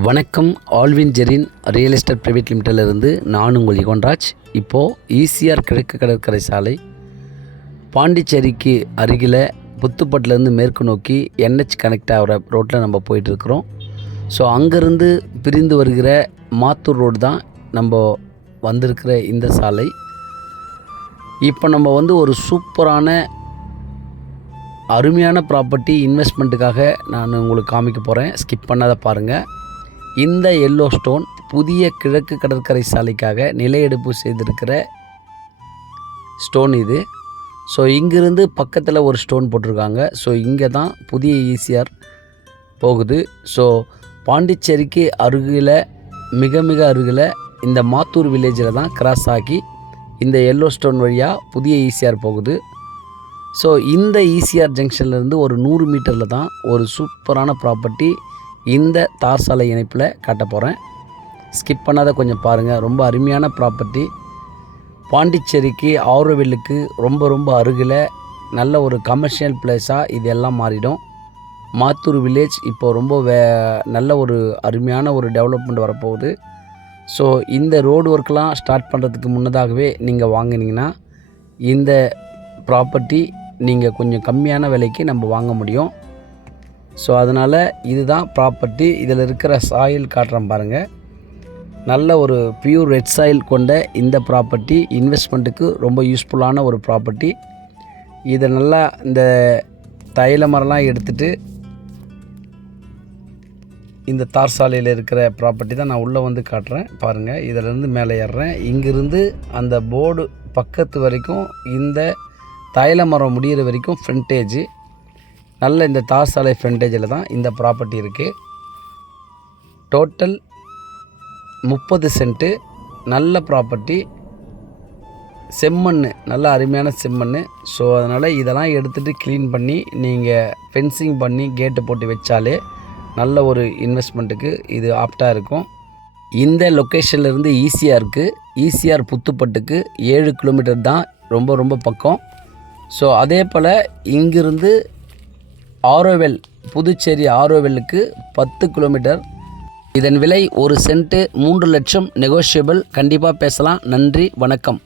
வணக்கம். Alvin Jerin real estate private லிமிட்டடிலிருந்து நான் உங்கள் யுகன்ராஜ். இப்போது ஈசிஆர் கிழக்கு கடற்கரை சாலை பாண்டிச்சேரிக்கு அருகில் புத்துப்பட்டிலேருந்து மேற்கு நோக்கி NH கனெக்ட் ஆகிற ரோட்டில் நம்ம போயிட்டுருக்குறோம். ஸோ அங்கேருந்து பிரிந்து வருகிற மாத்தூர் ரோடு தான் நம்ம வந்திருக்கிற இந்த சாலை. இப்போ நம்ம ஒரு சூப்பரான அருமையான ப்ராப்பர்ட்டி இன்வெஸ்ட்மெண்ட்டுக்காக நான் உங்களுக்கு காமிக்க போகிறேன். ஸ்கிப் பண்ணாத பாருங்கள். இந்த எல்லோ ஸ்டோன் புதிய கிழக்கு கடற்கரை சாலைக்காக நிலையெடுப்பு செய்திருக்கிற ஸ்டோன் இது. ஸோ இங்கிருந்து பக்கத்தில் ஒரு ஸ்டோன் போட்டிருக்காங்க. ஸோ இங்கே தான் புதிய ஈசிஆர் போகுது. ஸோ பாண்டிச்சேரிக்கு அருகில் மிக மிக அருகில் இந்த மாத்தூர் வில்லேஜில் தான் கிராஸ் ஆகி இந்த எல்லோ ஸ்டோன் வழியாக புதிய ஈசிஆர் போகுது. ஸோ இந்த ஈசிஆர் ஜங்ஷன்லேருந்து ஒரு 100 மீட்டரில் தான் ஒரு சூப்பரான ப்ராப்பர்ட்டி இந்த தார் சாலை இணைப்பில் காட்ட போகிறேன். ஸ்கிப் பண்ணாத கொஞ்சம் பாருங்கள். ரொம்ப அருமையான ப்ராப்பர்ட்டி. பாண்டிச்சேரிக்கு ஆரோவில்லுக்கு ரொம்ப அருகில் நல்ல ஒரு கமர்ஷியல் பிளேஸாக இதெல்லாம் மாறிடும். மாத்தூர் வில்லேஜ் இப்போது ரொம்ப நல்ல ஒரு அருமையான ஒரு டெவலப்மெண்ட் வரப்போகுது. ஸோ இந்த ரோடு ஒர்க்கெலாம் ஸ்டார்ட் பண்ணுறதுக்கு முன்னதாகவே நீங்கள் வாங்கினீங்கன்னா இந்த ப்ராப்பர்ட்டி நீங்கள் கொஞ்சம் கம்மியான விலைக்கு நம்ம வாங்க முடியும். ஸோ அதனால் இதுதான் ப்ராப்பர்ட்டி. இதில் இருக்கிற சாயில் காட்டுறேன் பாருங்கள். நல்ல ஒரு பியூர் ரெட் சாயில் கொண்ட இந்த ப்ராப்பர்ட்டி இன்வெஸ்ட்மெண்ட்டுக்கு ரொம்ப யூஸ்ஃபுல்லான ஒரு ப்ராப்பர்ட்டி. இதை நல்லா இந்த தைல மரம்லாம் எடுத்துகிட்டு இந்த தார் சாலையில் இருக்கிற ப்ராப்பர்ட்டி தான் நான் உள்ளே காட்டுறேன் பாருங்கள். இதிலேருந்து மேலே ஏறுறேன். இங்கிருந்து அந்த போர்டு பக்கத்து வரைக்கும் இந்த தைல மரம் முடிகிற வரைக்கும் ஃப்ரண்டேஜ் நல்ல இந்த தார் சாலை ஃப்ரண்டேஜில் தான் இந்த ப்ராப்பர்ட்டி இருக்குது. Total 30 cent. நல்ல ப்ராப்பர்ட்டி. செம்மண், நல்ல அருமையான செம்மண். ஸோ அதனால் இதெல்லாம் எடுத்துகிட்டு க்ளீன் பண்ணி நீங்கள் ஃபென்சிங் பண்ணி கேட்டு போட்டு வச்சாலே நல்ல ஒரு இன்வெஸ்ட்மெண்ட்டுக்கு இது ஆப்டாக இருக்கும். இந்த லொக்கேஷன்லேருந்து ஈசிஆர் புத்துப்பட்டுக்கு 7 கிலோமீட்டர் தான், ரொம்ப பக்கம். ஸோ அதே போல் இங்கிருந்து ஆரோவில், புதுச்சேரி ஆரோவிலுக்கு 10 கிலோமீட்டர். இதன் விலை 1 சென்ட்டு 3 லட்சம். நெகோஷியபிள். கண்டிப்பாக பேசலாம். நன்றி, வணக்கம்.